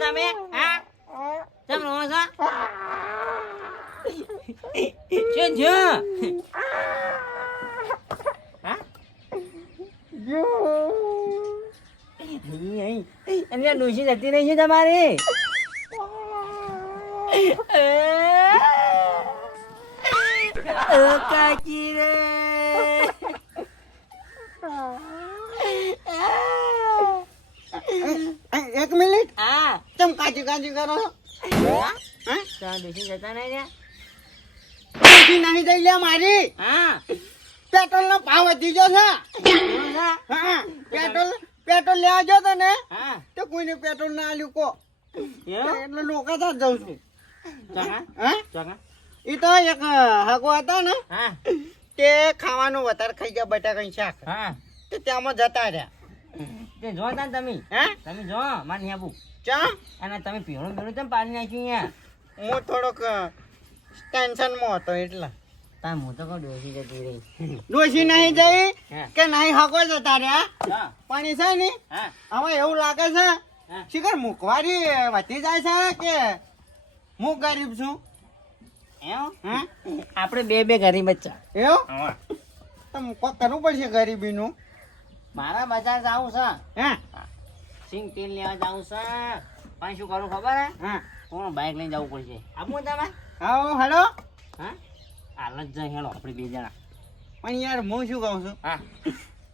તમે હા તમે રો છો શું જો હા અને ડોશી જતી રહી છે તમારી કાકી રે એક મિનિટ હા કેમ કાચી કાચી કરો ડોશી જતા નહીં રે કાચી નહીં જઈ લે મારી હા પેટ્રોલ નો ભાવ વધી ગયો છે એવું છે? હા પેટ્રોલ લેવા ગયો તો ને હા તો કોઈને પેટ્રોલ ના આલ્યું કો એવું? એટલે લોકો તો જઉં છું ચોકા હા ચોકા એ તો એક હગો હતા ને હા તે ખાવાનું વધારે ખાઈ ગયા બટાકાનું શાક હા તે ત્યાંમાં જતા રહ્યા તે જો તા તમે હે તમે જો માન હેબુ ચા અને તમે પીણું પીણું તેમ પાડી નાખ્યું યાર હું થોડોક ટેન્શનમાં હતો એટલે તા હું તો કહું ડોશી જતી રહી ડોશી નહીં જઈ હા કે નહીં હગો જતા રહ્યા હા પણ એ છે ને હા હવે એવું લાગે છે હા. શિખર મુખવારી વધી જાય છે કે હું ગરીબ છું એવું હા આપણે બે બે ગરીબ બચ્ચા એવું તો કોક કરવું પડશે ગરીબીનું મારા બજાર જાવું છે હે સિંગ તેલ લેવા જાવું છે પણ શું કરું ખબર હે હા કોણ બાઇક લઈને જવું પડશે આપું તમે આવો હેલો હા હાલ જ જાય હેલો આપણે બે જણા પણ યાર હું શું કહું છું હા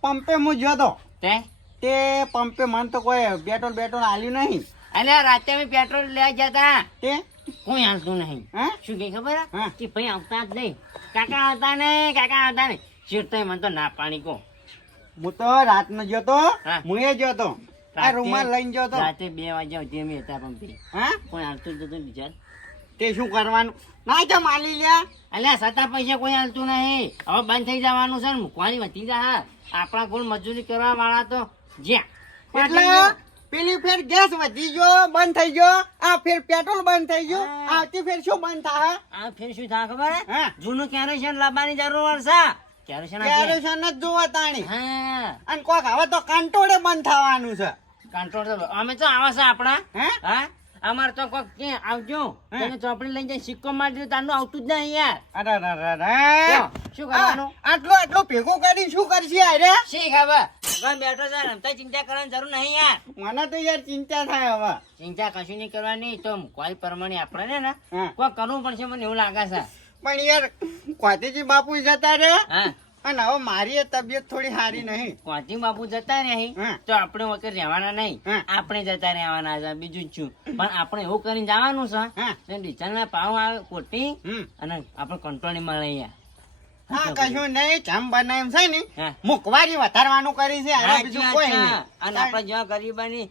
પંપે હું ગયો તો તે તે પંપે મને તો કોઈ પેટ્રોલ આલ્યું નહીં અને રાતે અમે પેટ્રોલ લેવા ગયા હતા તે કોઈ આવતું નહીં હે શું કે ખબર હે? હા. કે ભાઈ આવતા જ નહીં કાકા આવતા ને ચેડતા મને તો ના પાણી કહો હું તો રાતનો ગયો તો હા. હું એ ગયો તો આ રૂમાલ લઈને ગયો તો રાતે 2 વાગ્યા સુધી અમે હતા પંપે હા કોઈ આવતું જ નતું બીજા તે શું કરવાનું ના તો માલી લ્યા અલ્યા સત્તા પૈસા કોઈ હાલતું નહીં હવે બંધ થઈ જવાનું છે ને મૂકવાની વધી જા આપણા કોઈ મજૂરી કરવા વાળા તો જ્યાં એટલે પેલી ફેર ગેસ વધી ગયો બંધ થઈ ગયો આ ફેર પેટ્રોલ બંધ થઈ ગયું હા. આવતી ફેર શું બંધ થાય આ ફેર શું થાય ખબર હે હા જૂનું કેરોસીન લાવવાની જરૂર છે કેરોસીન આપીએ. કેરોસીન જ જોવા તાણી હા અને કોક હવે તો કંટોળે બંધ થવાનું છે કંટ્રોલ તો અમે તો આવા છે આપણા હે હા અમાર તો કોક કે આવજો હે? તને ચોપડી લઈને જઈને સિક્કો મારી દે તારનું આવતું જ નહીં યાર અરે જો, શું કરવાનું આટલું ભેગું કરી શું કરશે અરે શી ખબર ભગવાન બેઠો છે રમતા ચિંતા કરવાની જરૂર નહીં યાર મને તો યાર ચિંતા થાય હવે ચિંતા કશું નહીં કરવાની તો કોઈ પ્રમાણે આપણે ને હા. કોઈ કરવું પડશે મને એવું લાગે છે પણ યાર કોતીજી બાપુ જતા રે હા અને હવે મારી એ તબિયત થોડી સારી નહીં કોચિંગ બાપુ જતા નહીં હા. તો આપણે વખત રહેવાના નહીં હા. આપણે જતા રહેવાના છે બીજું જ શું પણ આપણે એવું કરીને જવાનું છે હા ડીચલના પાવ આવે કોટી હમ અને આપણે કંટ્રોલ મળે યાર હા કશું નહીં જમ બનાવ્યું છે ને હા. મુખવારી વધારવાનું કરી છે આના બીજું કોઈ અચ્છા. નહીં અને આપણે જ્યાં ગરીબાની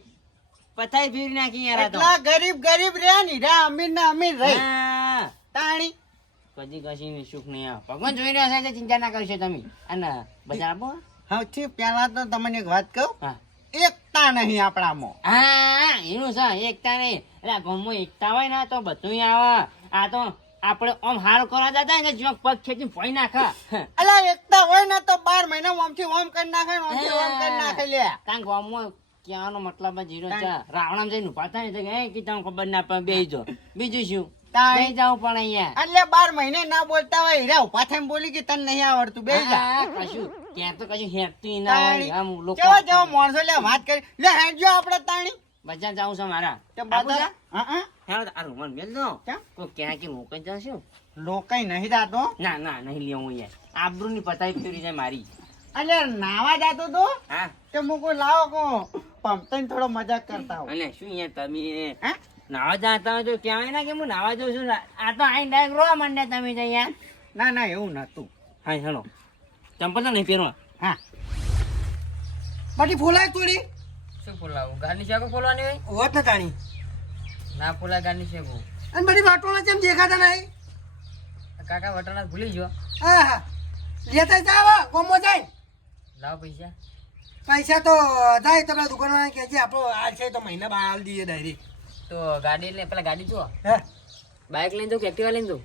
પથારી ફેરવી નાખી યાર આ તો. એટલા ગરીબ રે ની રે અમીર ને અમીર રહી હા. તાણી કદી કશી સુખ નહીં આવે ભગવાન જોઈ રહ્યા છે ચિંતા ના કરશો તમે અને બજાર આપો સૌથી પહેલા તો તમને એક વાત કહું હા એકતા નહીં આપણામાં હા એનું છે એકતા નહીં એટલે ગામમાં એકતા હોય ને તો બધું આવે આ તો આપણે આમ હાર કરવા જતા ને જો પગ ખેંચી ફોઈ નાખા અલા એકતા હોય ને તો 12 મહિના ઓમથી ઓમ કરી નાખે ને ઓમથી ઓમ કરી નાખે લે કારણ ગામમાં કહેવાનો મતલબ જ જીરો છે રાવણામ જઈને ઉભા થાય ને તો કે એ કે તમને ખબર ના પડે બેહી જો બીજું શું તાણી. બેહી જાવ પણ અહીંયા એટલે 12 મહિને ના બોલતા હોય હીરા ઉભા થઈને બોલી કે તને નહીં આવડતું બે જા હા, કશું ત્યાં તો કશું હેરતું ના તાણી. હોય આમ લોકો કેવા જેવા માણસો લે વાત કરી લે હેડજો આપણે તાણી બજાર જાઉં છે મારા તે આપું બધા છે? હા હેલો, આ રૂમાલ મેલ દો કેમ? કોઈ ક્યાં કે મોકલી જશું લોકાઈ નહીં જાતો ના ના નહીં લેવું યાર આબરૂ ની પતાઈ ફેરી જાય મારી અલે નાવા જાતો તો હા તે મુકો લાવો કો પંપતઈને થોડો મજાક કરતા હો અને શું યાર તમે હે નાવા જતા હોય તો કહેવાય ના કે હું નાવા જઉં છું આ તો આઈને ડાયરેક્ટ રોવા માંડ્યા તમે તો યાર ના ના એવું નતું હા હેલો ચંપલ તો નહીં પહેરવા હા બાકી ફોલાય થોડી શું ફોલાવું ગાડી શેકો ફોલવાની હોય હોત ને તાણી ના ફોલાય ગાડી શેકો અને બધી વાટોના જેમ દેખાતા નહીં કાકા વટાણા ભૂલી ગયો હા હા લેતા જાવ ગોમો જાય લાવ પૈસા પૈસા તો જાય તમે દુકાનવાળા કે છે આપણો આ છે તો મહિના બાર આલ દઈએ ડાયરેક્ટ તો ગાડી લઈને પેલા ગાડી જુઓ હે બાઇક લઈને જવું કે એક્ટિવા લઈને જવું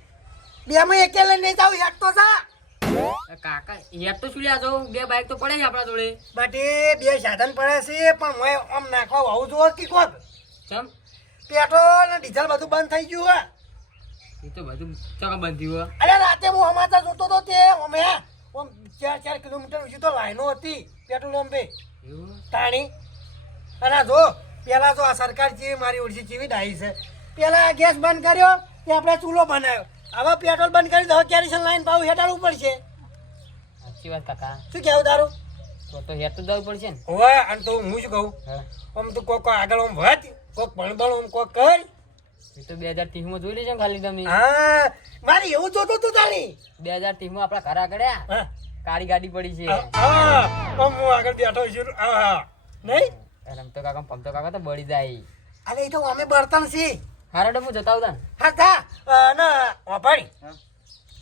બે માં એકેલે નહીં જાવ હેડ તો જા કાકા યાર તો શું લ્યા જાઉં બે બાઇક તો પડે છે આપણા જોડે બાટી બે સાધન પડે છે પણ હું આમ નાખવા આવું જોવો કે કોક ચમ પેટ્રોલ ને ડીઝલ બધું બંધ થઈ ગયું હે. એ તો બધું ચોક બંધ થયું અરે રાતે હું સમાચાર જોતો તો તે અમે ઓમ 4 કિલોમીટર ઊંચી તો લાઈનો હતી પેટ્રોલ પંપે એવું તાણી. અને આ જો પેલા તો આ સરકાર જેવી મારી ઓળખી જેવી ડાઈ છે. પેલા ગેસ બંધ કર્યો તે આપણે ચૂલો બનાવ્યો. હવે પેટ્રોલ બંધ કરી દો કેરીસન લાઈન પાછું હેટાડવું પડશે. સાચી વાત કાકા શું કહેવું તારું? તો હેત તો જવું પડશે ને હવે અને તો હું શું કહું હા આમ તો કોક આગળ આમ વધ કોક ભણબણ આમ કોક કર. એ તો 2030 માં જોઈ લેજો ને ખાલી તમે હા મારે એવું જોતું તું તારી. 2030 માં આપણા ઘર આગળ આ હા કાળી ગાડી પડી છે હા આમ હું આગળ બેઠો છું. હા નહીં રમતો કાકા પમતો કાકા તો બળી જાય અરે એ તો અમે બળતણ છીએ. હારો હું જતા આવતા હા તા ના ભાઈ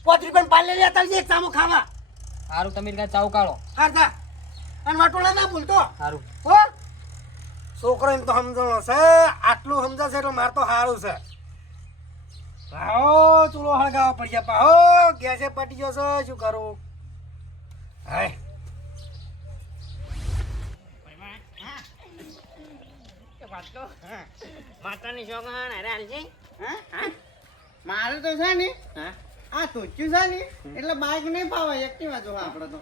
5 રૂપિયા પાલે લેતા આવજે એક સામો ખાવા. સારું તમે કાંઈ ચાવ કાઢો હા તા અને વાટોળા ના ભૂલતો સારું હો. છોકરો એમ તો સમજણો છે આટલું સમજાશે એટલે મારે તો સારું છે. આવો ચૂલો હળગાવો પડશે પાહો ગેસે પટી ગયો છે શું કરું. હાય માતાની શોખન અરે હાલજી મારે તો છે ને હા આ તોચ્યું છે ને એટલે બાઈક નહીં ફાવે એક્ટિવા જો આપણે તો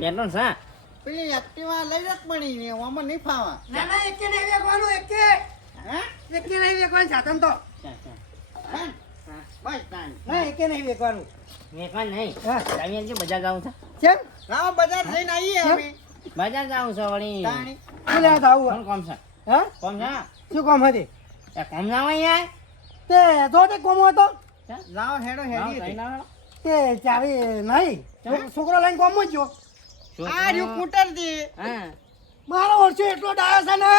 પેટ્રોલ સા પેલી એક્ટિવા લઈ જત પડી ને આમાં નહીં ફાવા ના ના એકે નહીં વેકવાનું એકે હે નહીં વેકવાનું સાધન તો બસ તાન ના એકે નહીં વેકવાનું. મેકવાન નહીં હા તમે આજે બજાર જાઉં છું કેમ લાવો બજાર જઈને આવીએ અમે બજાર જાઉં છું વળી તાણી શું લેવા આવું કોણ કોમ છે હા કોમ છે શું કામ હતી એ કોમ ના હોય યાર તે જો તે કોમો હતો લાવો હેડો હેડી તે ચાવી નહીં છોકરો લઈને કોમો જ જો. આ રહ્યું કૂટર થી હા મારો વર્ષો એટલો ડાયો છે ને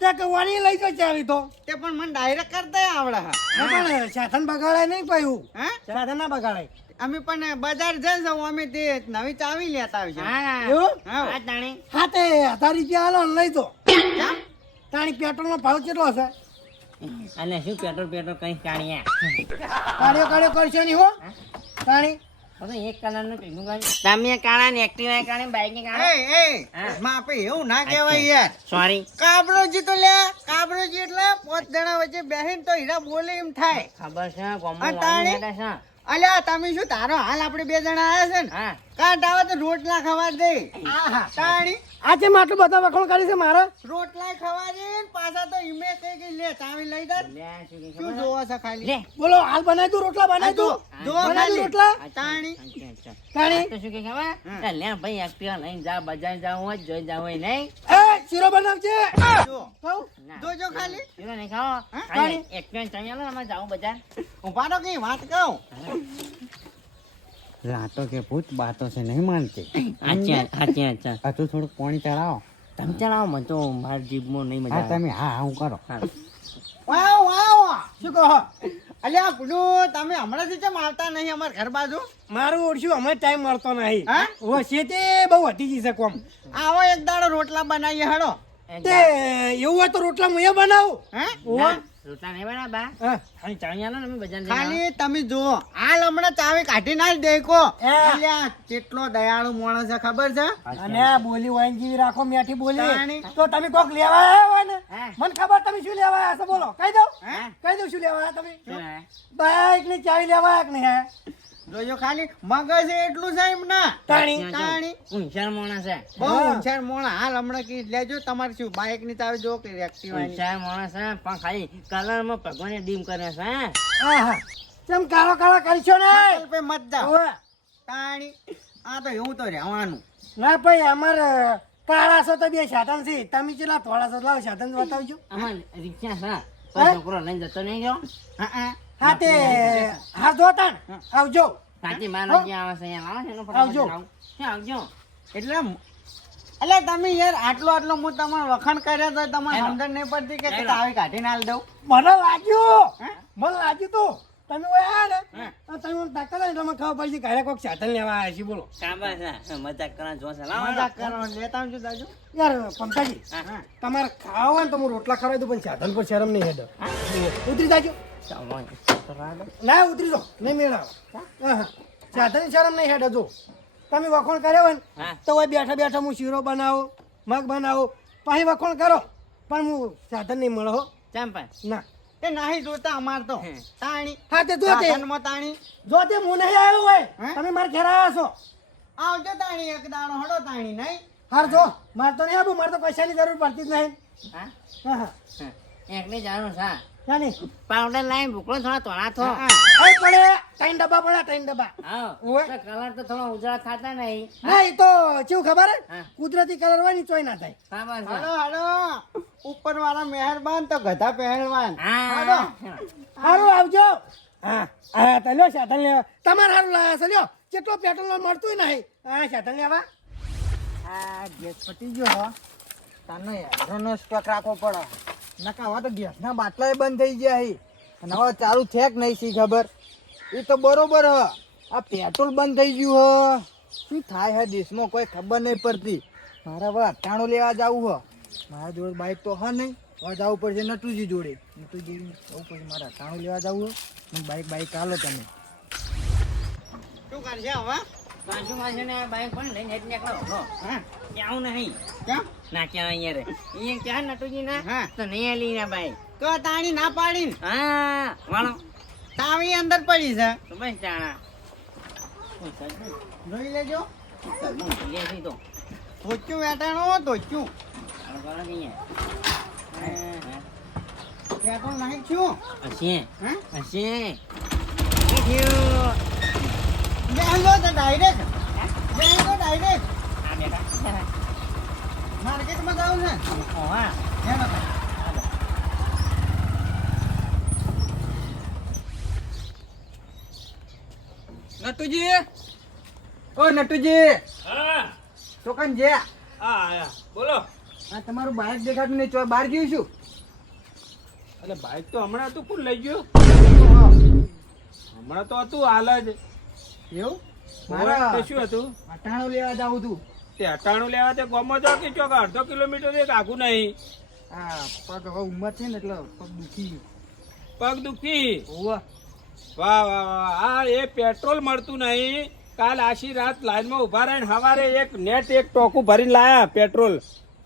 તે કે વાણી લઈ જો ચાવી તો તે પણ મને ડાયરેક્ટ કરતા આવડે હા પણ સાધન બગાડાય નહીં પાયું હે સાધન ના બગાડાય. અમે પણ બજાર જઈશું અમે તે નવી ચાવી લેતા આવીશું હા એવું હા આ તાણી હા તે 1000 રૂપિયા હાલો ને લઈ તો કેમ? તાણી પેટ્રોલ નો ભાવ કેટલો હશે? અને શું પેટ્રોલ કઈ કાઢ્યા કાઢ્યો કરશો નહીં હો તાણી. તો એક કલર નું પીગું કાઢ્યું તમે કાળા ને એક્ટિવા કાઢે બાઈક ને કાઢે એ માપે એવું ના કહેવાય યાર સોરી કાબરોજી તો લે કાબરોજી એટલે 5 જણા વચ્ચે બેહીન તો હીરા બોલે એમ થાય ખબર છે કોમ આ તાણી? છે અલ્યા તમે શું તારો હાલ આપણે 2 જણા આયા છે ને હા કાંટ આવે તો રોટલા ખવા દે આહા તાણી આજે માટલું બધા વખણ કરી છે મારે. રોટલા ખવા દે ને પાછા તો ઈમે કઈ લે ચાવી લઈ દે લે શું કે શું ખબર જોવો છે ખાલી લે બોલો હાલ બનાવી તું રોટલા બનાવી તું જો બનાવી ખાલી. રોટલા તાણી તાણી તો શું કે ખબર લે ભાઈ એક્ટિવા લઈને જા બજાર જાવ હોય જોઈ જાવ હોય નહીં એ શીરો બનાવજે જો કહું જોજો ખાલી શીરો નહીં ખાઓ હા? ખાલી એક્ટિવા ચાલી આલો અમે જાવ બજાર ઉભા તો કઈ વાત કહું લાતો કે ભૂત બાતો છે નહીં માનતી હાચી આ તું થોડુંક પાણી ચડાવો તમે ચલાવો મને તો મારા જીભમાં નહીં મજા આવે. હા હું કરો હા. વાવ વાવ શું કહો અલ્યા ગુડુ તમે હમણાંથી કેમ આવતા નહીં અમાર ઘર બાજુ મારું ઓળશું હમણાં ટાઈમ મળતો નહીં. હા? ઓ શેતે બહુ વધી ગઈ છે કોમ. આવો એક દાડો રોટલા બનાવીએ હડો તે એવું હોય તો રોટલા હું એ બનાવું. હે ના, રોટલા નહીં બનાવે બા હા. ખાલી ચાલી આલો ને અમે બજાર જઈને ખાલી તમે જુઓ હાલ હમણાં ચાવી કાઢી ના જ દેખો હે. અલ્યા કેટલો દયાળુ માણસ છે ખબર છે અને આ બોલી વાઈન જેવી રાખો મેઠી બોલી તાણી. તો તમે કોક લેવા આવ્યા હોય ને હા. મને ખબર તમે શું લેવા આવ્યા છો બોલો કહી દઉં હે? કહી દઉં શું લેવા આવ્યા તમે શું આવે? બાઈક ની ચાવી લેવા આવ્યા કે નહીં હે? જોજો ખાલી મગજ એટલું છે એમ ના તાણી. તાણી. ઊંચાણ માણસ છે બહુ હા. ઊંચાણ મોણા હાલ હમણાં કી લેજો તમારે શું બાઇક ની ચાવી જો કે એક્ટિવાની ઊંચાણ માણસ છે પણ ખાલી કલરમાં ભગવાને ડીમ કરે છે હા? આહા. કેમ કાળો કાળો કરશો ને રૂપિયા મત જાઓ ઓવે. તાણી આ તો એવું તો રહેવાનું ના ભાઈ અમારે કાળા છો તો બે સાધન છે તમે કેટલા થોડા છો લાવો સાધન બતાવજો આમાં રિક્ષા છે હે? કોઈ છોકરો લઈને જતો નહીં ગયો હા તે હા જોતા ને આવજો સાચી માનો જે આવે છે અહીંયા લાવો છે એનો ફટાફટ આવજો. લાવો. શું આવજો એટલે એટલે તમે યાર આટલો હું તમારે વખાણ કર્યા તો તમારે હેલો. સમજણ નહીં પડતી કે હેલો. આવી કાઢીને હાલ દઉં મને લાગ્યું હે? મને લાગ્યું તું તમે ઓય આયા ને હે. તો તમે મને તાકાત ને તમે ખબર પડી ઘરે કોઈક સાધન લેવા આવ્યા છે બોલો કાબા છે મજાક કરવા જો છે લાવો મજાક કરો લેતા આવજો દાજુ યાર પંકાજી હા. તમારે ખાવા હોય ને તો હું રોટલા ખવડાવી દઉં પણ સાધન પર શરમ નહીં હેડ ઉતરી જાજો ચાલો તો રાડો. ના ઉતરી જાઓ નહીં મેળાવો સાધન શરમ નહીં હેડ જો તમે વખોણ કર્યો હોય ને હા તો હોય બેઠા બેઠા હું શીરો બનાવો મગ બનાવો પછી વખોણ કરો પણ હું સાધન નહીં મળે હો ચમ પણ ના તે નહીં જોતા અમાર તો હે. તાણી હા તે જો તે સાધનમાં તાણી જો તે હું નહીં આવ્યો હોય હે? તમે મારા ઘેર આવ્યા છો આવજો તાણી એક દાડો હડો તાણી નહીં હાર જો મારે તો નહીં આવું મારે તો પૈસાની જરૂર પડતી જ નહીં હા હા હા એકલી જાણું સા શાની? પાવડર લાઈન ભૂકડો થોડા તોડા થો એ પડે 3 ડબ્બા પડ્યા 3 ડબ્બા હા ઓવે. તો કલર તો થોડો ઉજળા થતા નહીં ના એ તો કેવું ખબર હે? હા. કુદરતી કલર હોય ને ચોય ના થાય ખબર છે હડો હડો ઉપર વાળા મહેરબાન તો ગધા પહેરવાન હા સારું આવજો હા હા તો લ્યો સાધન લેવા તમારે સારું લાયા છે લ્યો કેટલો પેટ્રોલ મળતું નહીં હા સાધન લેવા આ ગેસ પટી ગયો હો તાનો યારનો સ્ટોક રાખવો પડે નકા હવે તો ગેસના બાટલા બંધ થઈ ગયા હી અને હવે ચાલુ છે કે નહીં સી ખબર એ તો બરોબર હ આ પેટ્રોલ બંધ થઈ ગયું હ શું થાય હે દેશમાં કોઈ ખબર નહીં પડતી મારે હવે 98 લેવા જવું હ મારા જોડે બાઈક તો હ નહીં હવે જવું પડશે નટુજી જોડે નટુજી જવું પડશે મારે 98 લેવા જવું હ બાઈક હાલો તમે શું કરશે હવે પાછું પાછું ને બાઈક પણ લઈને હેઠ નીકળો હો હા ક્યાં નહીં કેમ ના ક્યાં અહીંયા રે અહીંયા ક્યાં નટુજી ના હા. તો નહીં આલી ના બાઈક તો તાણી ના પાડી હા વાળો તાવી અંદર પડી છે તો બસ જાણા જોઈ લેજો તો ધોચ્યું વેટાણો ધોચ્યું પેટ્રોલ નાખ્યું હશે હે હશે બેંગો તો ડાયરેક્ટ માર્કેટમાં જાવ છે હેલો ભાઈ. નટુજી ઓ નટુજી તો કન જે બોલો આ તમારું બાઈક દેખાતું નહીં ચો બહાર ગયું છું એટલે બાઈક તો હમણાં હતું કોણ લઈ ગયું હમણાં તો હતું હાલ જ એવું મારા મારા શું હતું અટાણું લેવા જાઉં તું તે 98 લેવા તે ગોમો જો કે ચોક અડધો કિલોમીટર એક આઘું નહીં આ પગ હવે ઉંમર છે ને એટલે પગ દુખી ગયું પગ દુખી ઓવા વાહ વાહ વાહ હા એ પેટ્રોલ મળતું નહીં કાલ આશી રાત લાઈનમાં ઉભા રહીને સવારે એક નેટ એક ટોકું ભરીને લાયા પેટ્રોલ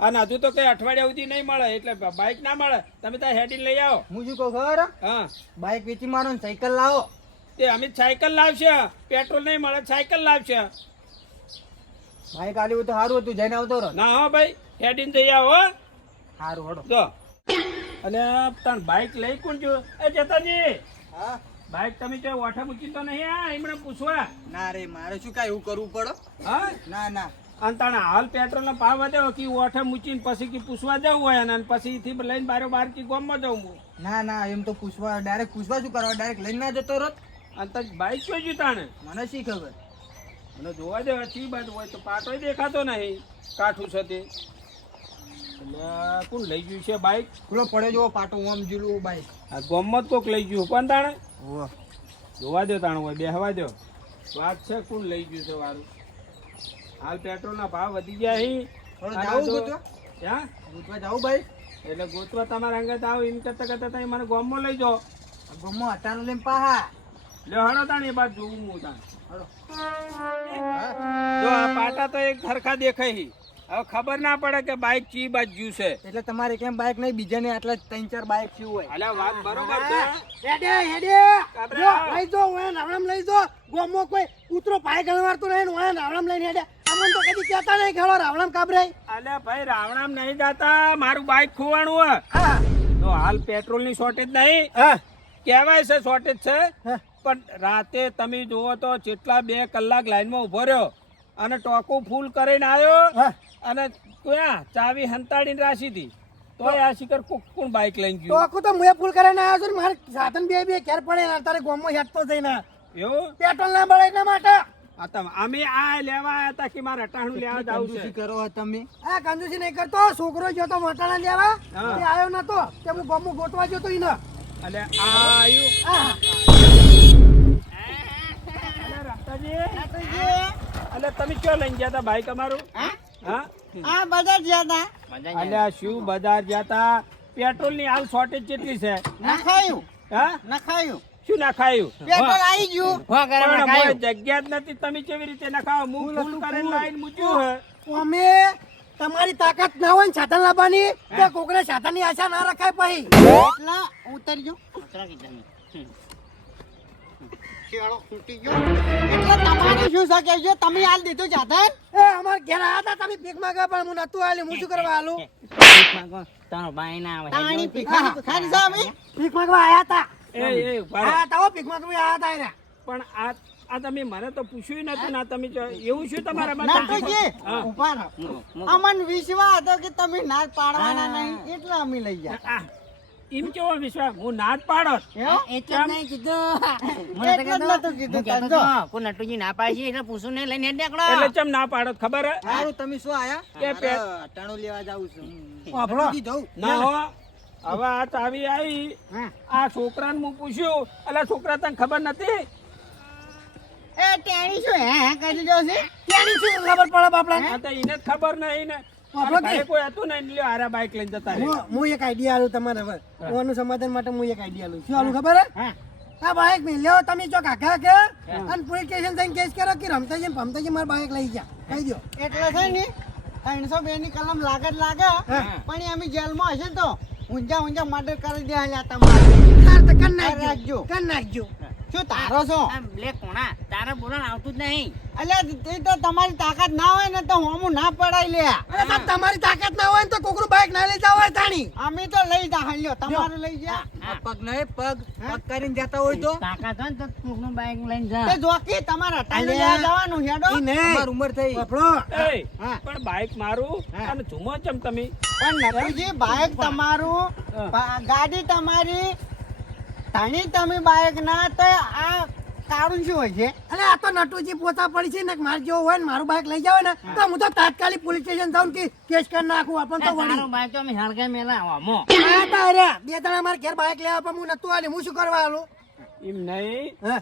અને હજુ તો કઈ અઠવાડિયા સુધી નહીં મળે એટલે બાઈક ના મળે તમે ત્યાં હેડીને લઈ આવો હું શું કહું ખબર હા બાઈક વેચી મારો ને સાયકલ લાવો તે અમે સાયકલ લાવશે પેટ્રોલ નહીં મળે સાયકલ લાવશે બાઈક આલ્યું તો સારું હતું જઈને આવતો રહો ના હો ભાઈ હેડીને જઈ આવો હો. સારું હડો જો અને તને બાઈક લઈ કોણ જો એ જતાજી હા બાઈક તમે જો ઓઠા મૂકી તો નહીં આ એમણે પૂછવા ના રે મારે શું કાંઈ એવું કરવું પડે હા ના ના અને તને હાલ પેટ્રોલ નો ભાવ વધ્યો કે ઓઠે મૂકીને પછી કે પૂછવા જવું હોય અને પછી થી લઈને બાર કે ગામમાં જવું હું ના ના એમ તો પૂછવા ડાયરેક્ટ પૂછવા શું કરવા ડાયરેક્ટ લઈને ના જતો રત અને તને બાઈક જોઈ તાણે મને શી ખબર અને જોવા દે ચી બાજુ હોય તો પાટો દેખાતો નહીં કાઠું છે તે એટલે કોણ લઈ ગયું છે બાઈક ખુલ્લો પડે જો પાટો ઓમ જીલું બાઈક આ ગામમાં જ કોક લઈ ગયું પણ તાણે ઓહ જોવા દો તાણે હોય બેહવા દો વાત છે કોણ લઈ ગયું છે વારું હાલ પેટ્રોલ ના ભાવ વધી ગયા અહીં થોડું જાવું ગોતવા ક્યાં ગોતવા જાવું બાઈક એટલે ગોતવા તમારા અંગત આવો એમ કરતા કરતા તમે મને ગામમાં લઈ જાઓ ગમો અટાણું લઈને પાહા લ્યો હળો તાણે એ બાદ જોવું હું તાણે હળો જો આ પાટા તો એક સરખા દેખાય છે. હવે ખબર ના પડે કે બાઈક ચી બાજુ છે એટલે તમારે કેમ બાઈક નહીં બીજાને આટલા 3-4 બાઈક શું હોય અલ્યા વાત બરોબર છે હેડે કાબરા. જો લઈ જો ઓય નાવડમ લઈ જો ગોમો કોઈ કૂતરો પાય ગણવારતો નહીં ને ઓય નાવડમ લઈને હેડે અમન તો કદી કહેતા નહીં ખેડો રાવણમ કાબરે અલ્યા ભાઈ રાવણામ નહીં જાતા મારું બાઈક ખોવાણું હે હા તો હાલ પેટ્રોલ ની શોર્ટેજ નહીં હા કહેવાય છે શોર્ટેજ છે હા. પણ રાતે તમે જુઓ તો જેટલા 2 કલાક લાઈનમાં ઉભો રહ્યો અને ટોકું ફૂલ કરીને આવ્યો હા. અને ત્યાં ચાવી હંતાડીને રાશી હતી તોય આ શિખર કોણ બાઈક લઈને તો ગયું આખું તો મુએ ફૂલ કરીને આવ્યો છું ને મારે સાધન બે ઘેર પડે ને તારે ગોમો હેડતો જઈને એવું પેટ્રોલ ના બળે એટલા માટે આ અમે આ લેવા આવ્યા હતા કે મારે અટાણું લેવા જવું કંજૂસી છે કરો હો તમે આ કંજૂસી નહીં કરતો છોકરો ગયો તો મોટાના લેવા હા. તે આવ્યો નતો તે હું ગોમો ગોતવા ગયો તો ઈને એટલે આ આવ્યું હા અલે રસ્તાજી એટલે તમે ક્યાં લઈને ગયા હતા બાઈક અમારું હા હા આ બજાર જ્યાં મજા અલ્યા શું બજાર ગયા તા પેટ્રોલ ની હાલ શોર્ટેજ કેટલી છે નખાયું હા નખાયું શું નાખાયું પેટ્રોલ આવી ગયું પણ મોય જગ્યા જ નથી તમે કેવી રીતે નખાવો હું ફૂલ કરીને લાઈન મૂક્યું હે અમે તમારી તાકાત ના હોય ને સાધન લાવવાની તો કોકને સાધનની આશા ના રખાય પછી એટલા ઉતરજો ઉતરા કીધા મેં. શેડો ખૂટી ગયો એટલે તમારે શું શકે છે તમે હાલ દીધું સાધન એ અમાર ઘેર આયા હતા તમે ભીખ માંગા પણ હું નતું આલી હું શું કરવા આલું ભીખ માંગો, તારો ભાઈ ના આવે. તાણી ભિખારી ખાની સામે ભીખ માંગવા આયા હતા એ ઉભા રહો. આયા હતા હો, ભીખ માંગવા આયા હતા એરા. પણ આ તમે મને તો પૂછ્યું નતું ના તમે એવું શું તમારા નાટોજી હા. ઉભા રહો મૂકો. અમન વિશ્વાસ હતો કે તમે ના પાડવાના નહીં એટલે અમે લઈ ગયા એમ કેવો વિશ્વાસ હું ના જ પાડોત એટલે જ નહીં કીધું. મને તો એટલે જ નતું કીધું, હું કહેતો તંજો. હતો, કોઈ નટુજી ના પાડે છે એટલે પૂછું નહીં લઈને નીકળો. એટલે ચમ ના પાડોત ખબર હે? સારું તમે શું આયા કે પે- ટાણું લેવા જાઉં છું વાપરો. જઉં ના હો હવે આ ચાવી આવી આ છોકરાને હું પૂછ્યું એટલે છોકરા તને ખબર નથી એ ટેણી શું હે કરી જો છે ત્યાંની શું ખબર પડે બાપડા આ તો એને જ ખબર નહીં ને વાપરો અને કે? ઘરે કોઈ હતું નહીં લ્યો હારા બાઈક લઈને જતા રહે હું એક આઈડિયા આલું તમારે હવે ઓનું સમાધાન માટે હું એક આઈડિયા આલું શું આલું ખબર હે આ બાઈક મેં લ્યો તમે જો કાકા કે અને પોલીસ સ્ટેશન જઈને કેસ કરો કે રમતાજી ને ભમતાજી મારા બાઈક લઈ ગયા કહી દો એટલે છે ને 302 ની કલમ લાગે જ લાગે પણ એ અમે જેલમાં હશે તો ઊંઝા ઊંઝા મર્ડર કરી દે હાલ્યા તમારે તાર તો કર રાખજો. નાખજો કર નાખજો શું તારો છો આ બ્લેક કોણા તારે બોલવાનું આવતું જ નહીં. એટલે એ તો તમારી તાકાત ના હોય ને તો હું ના પડાય લે અરે સાહેબ, તમારી તાકાત ના હોય ને તો કોકનું બાઈક ના લઈ જાવ હોય તાણી અમે તો લઈ જા હાલ્યો તમારે લઈ જા પગ નહીં પગ પગ કરીને જતા હોય તો તાકાત હોય ને તો કોકનું બાઈક લઈને જા. તે જોકી તમારા ટાઈમ અલ્યા. લેવા જવાનું હેડો ઈ નહીં. તમારી ઉંમર થઈ બાપડો એ હા. પણ બાઈક મારું અને ઝુમો ચમ તમે પણ નટુજી બાઈક તમારું ગાડી તમારી તાણી તમે બાઈક ના તો આ કારણ શું હોય છે અરે આ તો નટુજી પોતા પડી છે ને માર જેવો હોય ને મારું બાઈક લઈ જાવ ને તો હું તો તાત્કાલિક પોલીસ સ્ટેશન જાઉં કે કેસ કરી નાખું આપણને તો વળી તારું બાઈક તો અમે હળગે મેલા આમો. આ તારે બે ત્રણ મારા ઘેર બાઈક લેવા પણ હું નતું આલી હું શું કરવા આલું એમ નહીં હે?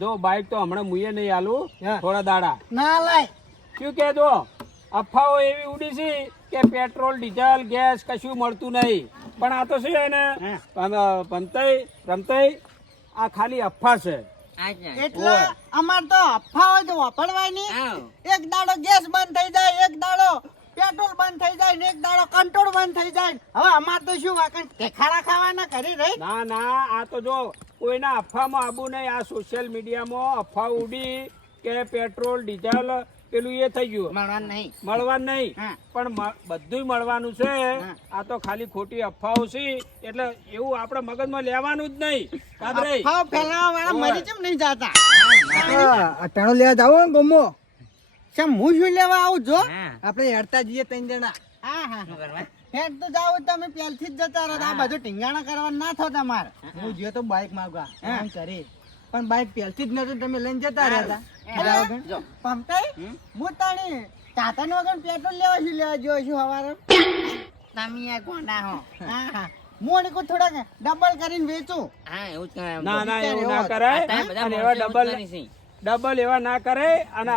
જો બાઈક તો હમણાં મુએ નહીં આલું હા. થોડા દાડા ના લાય શું કે જો અફવાઓ એવી ઉડી છે કે પેટ્રોલ ડીઝલ ગેસ કશું મળતું નહીં પણ આ તો શું છે ને ભણતઈ રમતઈ આ ખાલી અફવા છે આ જ નહીં. એટલે અમાર તો અફવા હોય તો વાપરવાય નહીં આવ. એક દાડો ગેસ બંધ થઈ જાય એક દાડો પેટ્રોલ બંધ થઈ જાય ને એક દાડો કંટ્રોલ બંધ થઈ જાય હવે અમાર તો શું વાકણ ખારા ખાવાના કરી રહી ના ના આ તો જો કોઈના અફવામાં આવું નહીં આ સોશિયલ મીડિયામાં અફવા ઉડી કે પેટ્રોલ ડીઝલ પેલું એ થઈ ગયું મળવાનું નહીં. મળવાનું નહીં હા. પણ બધું મળવાનું છે આ તો ખાલી ખોટી અફવાઓ છે એટલે એવું આપણે મગજમાં લેવાનું જ નહીં કાદરે અફવા ફેલાવા વાળા મરી કેમ નહીં જાતા અટાણો લેવા જાવ ને ગમો કેમ હું શું લેવા આવું જો હા. આપણે હેડતા જઈએ ત્રણ જણા હા હા શું કરવા? હેડ તો જાવ તમે પહેલથી જ જતા રહો આ બધું ટીંગાણા કરવા ના થો તમારે હું જે તો બાઈક માંગવા એમ કરી પણ બાઈક પહેલથી જ નતું તમે લઈને જતા રહ્યા હતા જો. પંપાઈ હું તાણી ચાતન વગર પેટ્રોલ લેવા જો છું હવારે તમે આ ગોંડા હો. હા હા હું અને કોઈ થોડાક ડબલ કરીને વેચું હા, એવું જ કરાય. ના ના એવું ના આ કરાય બધા અને એવા માણસો એવું જ ડબલ કરે છે. ડબલ એવા ના કરે અને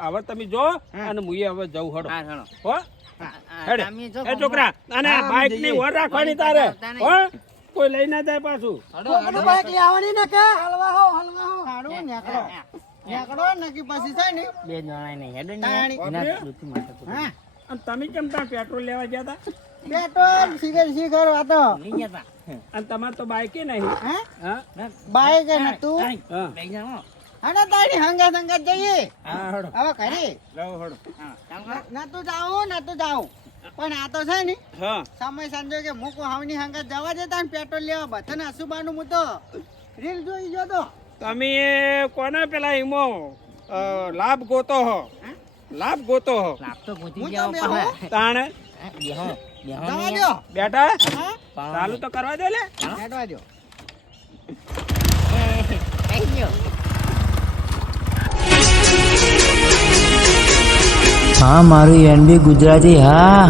હવે તમે જો અને મુએ હવે જવું હડો હા, હેડો. હો આ હેડે તમે જો એ છોકરા અને બાઈક ની ઓર રાખવાની તારે હો કોઈ લઈ ના જાય પાછું કોકનું બાઈક લઈ આવવાની ને કે હલવા હો સારું નેકળો નેકળો નકી પછી છે ને બે જણાય નહીં. હેડો ને. તાણી. એના દુઃખી માટે તો હા અને તમે કેમ ત્યાં પેટ્રોલ લેવા ગયા હતા પેટ્રોલ શીખર આ તો ભૂલી ગયા તા. અને તમારે તો બાઈક નહીં હા હા બાઈક નતું હા લઈ જાઓ. અને તારી હંગાત જઈએ હા હડો હવે કરી લાવો હડો હા, ચાલો કરો. નતું જાવું પણ આ તો છે ને હા સમય સંજોગે મૂકો હાવની હંગાત જવા દેતા ને પેટ્રોલ લેવા બધાને અસુબાનું હું તો રીલ જોઈ ગયો તો તમે કોને પેલા ઈમો લાભ ગોતો હો લાભ ગોતો હો લાભ તો ગોતી હું ગયા તો હો, બેહો. પણ તાણે બેહો, બેહો જવા નહીં. દો બેટા હા પણ ચાલુ તો કરવા દે લે હેડવા દો થઈ ગયો. હા મારું એનબી ગુજરાતી હા